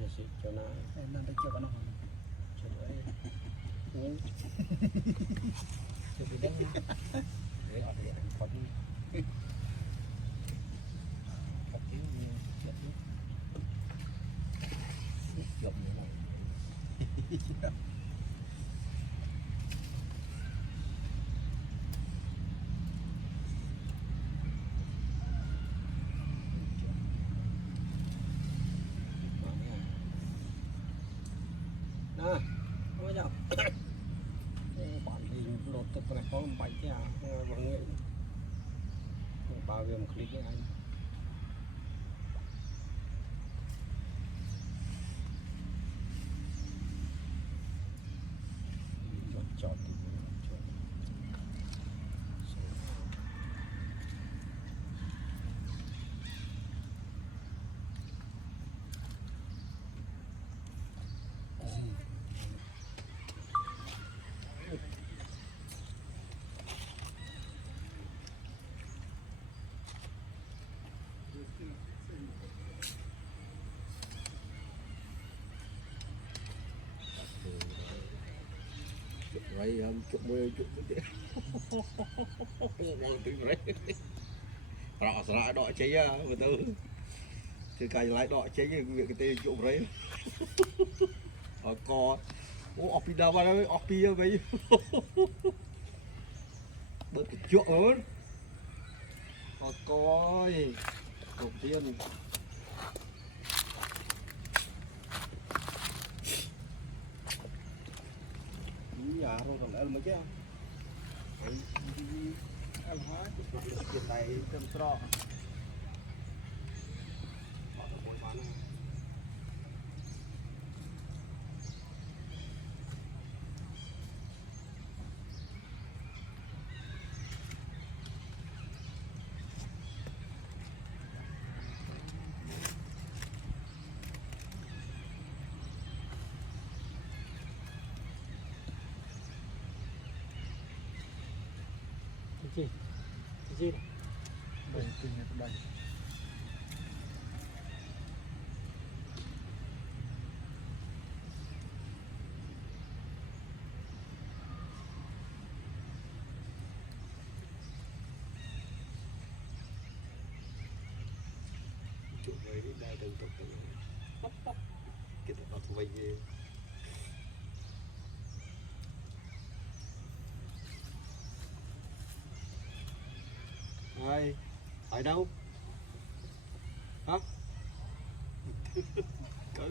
จะสิเจ้านานั่นไปเกี่ยวกันหน่อยช่วยช่วยไปเล่นเดี๋ยวออกเดี๋ยวขอที่ขอที่มีเจ็บนิดหยบนิดหน่อยไม่จับbản thì lột tập này có bảy cái bằng nghệ bao gồm clip này anh chọn vậy chụp mười chụp cái đang tính đấy rõ đọ cháy người ta thì cài lại đọ cháy việc cái tê chụp đấy ở co opi đâu mà nó opi vậy bớt cái chuộng hơn coi đầu tiên nhà rồi còn ăn mấy chứ ăn hóa cái này cơm trọ gì bảy tình là bảy chụp với đại đồng tập cái tập học vậy gì Rồi, ở đâu? Hả? Cỡ.